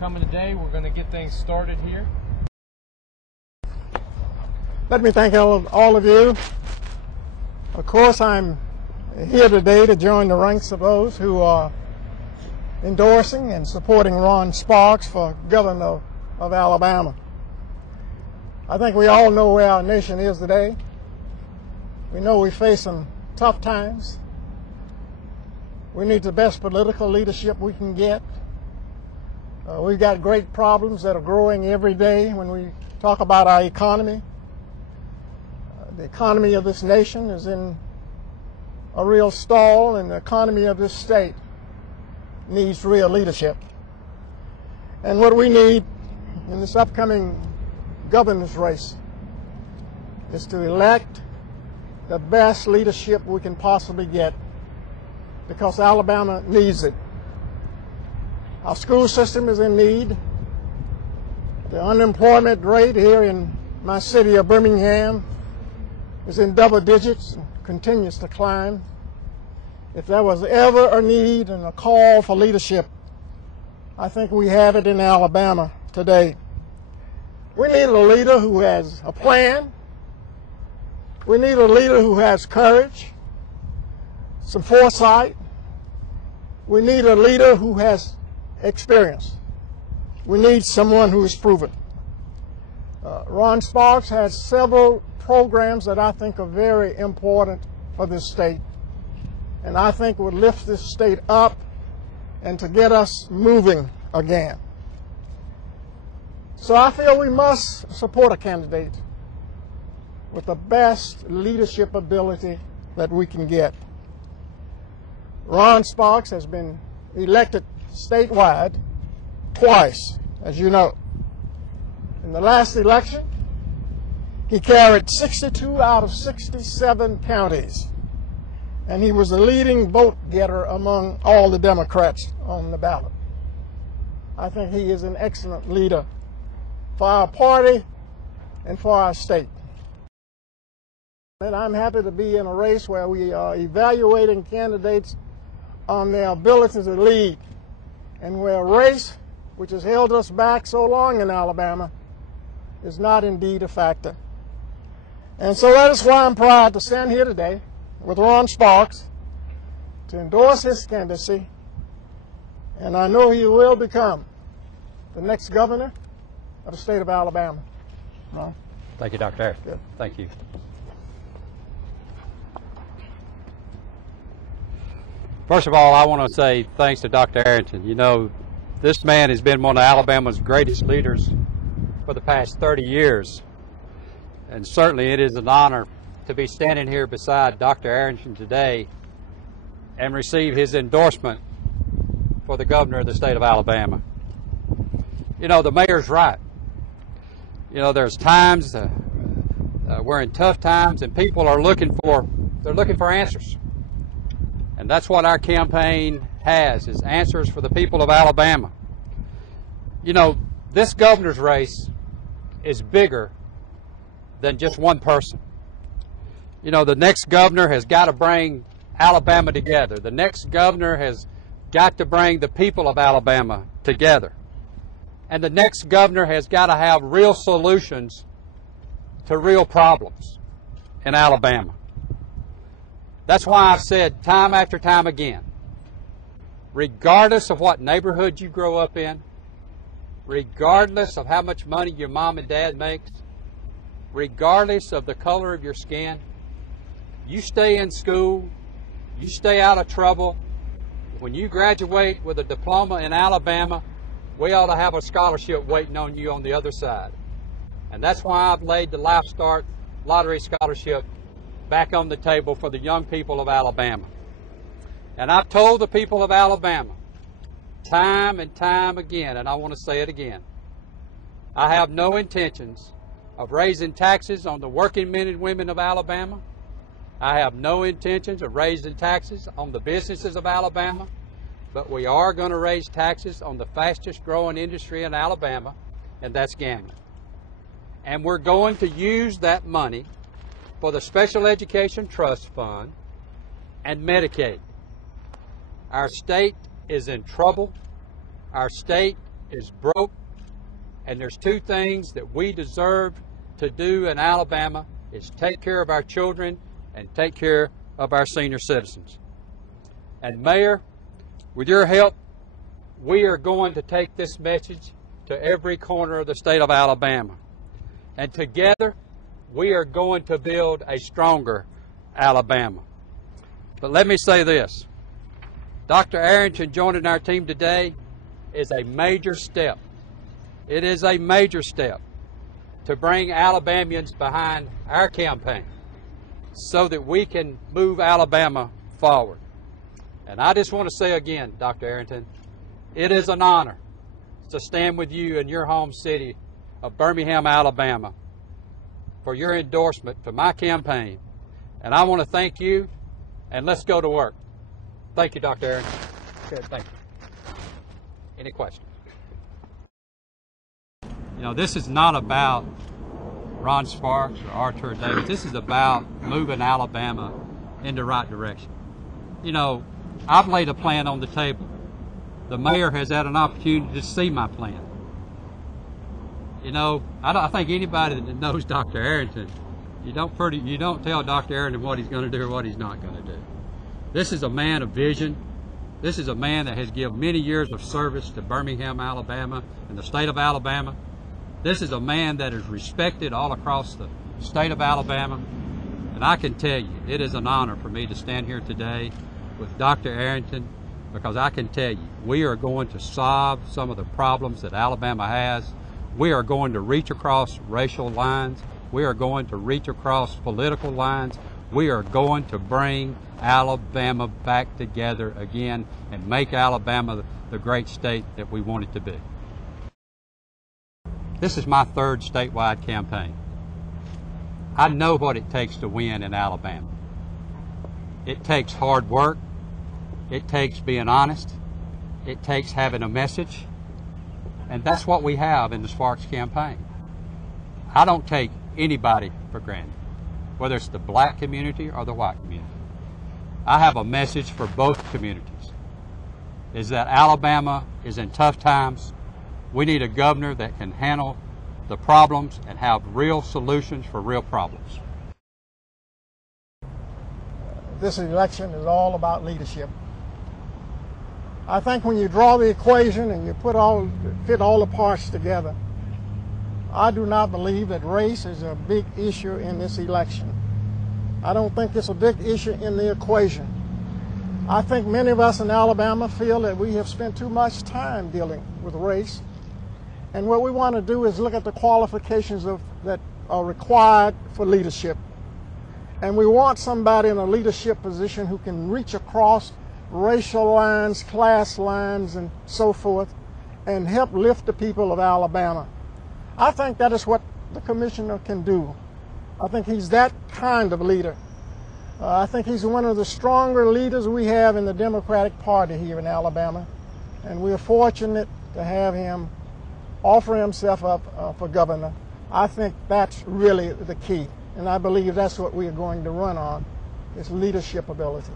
coming today. We're going to get things started here. Let me thank all of you. Of course, I'm here today to join the ranks of those who are endorsing and supporting Ron Sparks for governor of Alabama. I think we all know where our nation is today. We know we face some tough times. We need the best political leadership we can get. We've got great problems that are growing every day when we talk about our economy. The economy of this nation is in a real stall, and the economy of this state needs real leadership. And what we need in this upcoming governor's race is to elect the best leadership we can possibly get, because Alabama needs it. Our school system is in need. The unemployment rate here in my city of Birmingham is in double digits and continues to climb. If there was ever a need and a call for leadership, I think we have it in Alabama today. We need a leader who has a plan. We need a leader who has courage, some foresight. We need a leader who has experience. We need someone who is proven. Ron Sparks has several programs that I think are very important for this state, and I think would lift this state up and to get us moving again. So I feel we must support a candidate with the best leadership ability that we can get. Ron Sparks has been elected statewide twice, as you know. In the last election, he carried 62 out of 67 counties, and he was the leading vote getter among all the Democrats on the ballot. I think he is an excellent leader for our party and for our state. And I'm happy to be in a race where we are evaluating candidates on their ability to lead, and where race, which has held us back so long in Alabama, is not indeed a factor. And so that is why I'm proud to stand here today with Ron Sparks to endorse his candidacy, and I know he will become the next governor of the state of Alabama. Ron? Thank you, Dr. Arrington. Good. Thank you. First of all, I want to say thanks to Dr. Arrington. You know, this man has been one of Alabama's greatest leaders for the past 30 years. And certainly it is an honor to be standing here beside Dr. Arrington today and receive his endorsement for the governor of the state of Alabama. You know, the mayor's right. You know, there's times, we're in tough times, and people are looking for answers. And that's what our campaign has, is answers for the people of Alabama. You know, this governor's race is bigger than just one person. You know, the next governor has got to bring Alabama together. The next governor has got to bring the people of Alabama together. And the next governor has got to have real solutions to real problems in Alabama. That's why I've said time after time again, regardless of what neighborhood you grow up in, regardless of how much money your mom and dad makes, regardless of the color of your skin, you stay in school, you stay out of trouble. When you graduate with a diploma in Alabama, we ought to have a scholarship waiting on you on the other side. And that's why I've laid the Life Start Lottery Scholarship back on the table for the young people of Alabama. And I've told the people of Alabama time and time again, and I want to say it again, I have no intentions of raising taxes on the working men and women of Alabama. I have no intentions of raising taxes on the businesses of Alabama, but we are going to raise taxes on the fastest growing industry in Alabama, and that's gambling. And we're going to use that money for the Special Education Trust Fund and Medicaid. Our state is in trouble. Our state is broke, and there's two things that we deserve to do in Alabama is take care of our children and take care of our senior citizens. And Mayor, with your help, we are going to take this message to every corner of the state of Alabama. And together, we are going to build a stronger Alabama. But let me say this. Dr. Arrington joining our team today is a major step. It is a major step to bring Alabamians behind our campaign so that we can move Alabama forward. And I just want to say again, Dr. Arrington, it is an honor to stand with you in your home city of Birmingham, Alabama, for your endorsement to my campaign. And I want to thank you, and let's go to work. Thank you, Dr. Arrington. Good. Thank you. Any questions? You know, this is not about Ron Sparks or Arthur Davis. This is about moving Alabama in the right direction. You know, I've laid a plan on the table. The mayor has had an opportunity to see my plan. You know, I think anybody that knows Dr. Arrington, you don't tell Dr. Arrington what he's going to do or what he's not going to do. This is a man of vision. This is a man that has given many years of service to Birmingham, Alabama, and the state of Alabama. This is a man that is respected all across the state of Alabama. And I can tell you, it is an honor for me to stand here today with Dr. Arrington, because I can tell you, we are going to solve some of the problems that Alabama has. We are going to reach across racial lines. We are going to reach across political lines. We are going to bring Alabama back together again and make Alabama the great state that we want it to be. This is my third statewide campaign. I know what it takes to win in Alabama. It takes hard work. It takes being honest. It takes having a message. And that's what we have in the Sparks campaign. I don't take anybody for granted, whether it's the black community or the white community. I have a message for both communities, is that Alabama is in tough times. We need a governor that can handle the problems and have real solutions for real problems. This election is all about leadership. I think when you draw the equation and you fit all the parts together, I do not believe that race is a big issue in this election. I don't think it's a big issue in the equation. I think many of us in Alabama feel that we have spent too much time dealing with race. And what we want to do is look at the qualifications that are required for leadership. And we want somebody in a leadership position who can reach across racial lines, class lines, and so forth, and help lift the people of Alabama. I think that is what the commissioner can do. I think he's that kind of leader. I think he's one of the stronger leaders we have in the Democratic Party here in Alabama, and we're fortunate to have him offer himself up for governor. I think that's really the key, and I believe that's what we are going to run on, is leadership ability.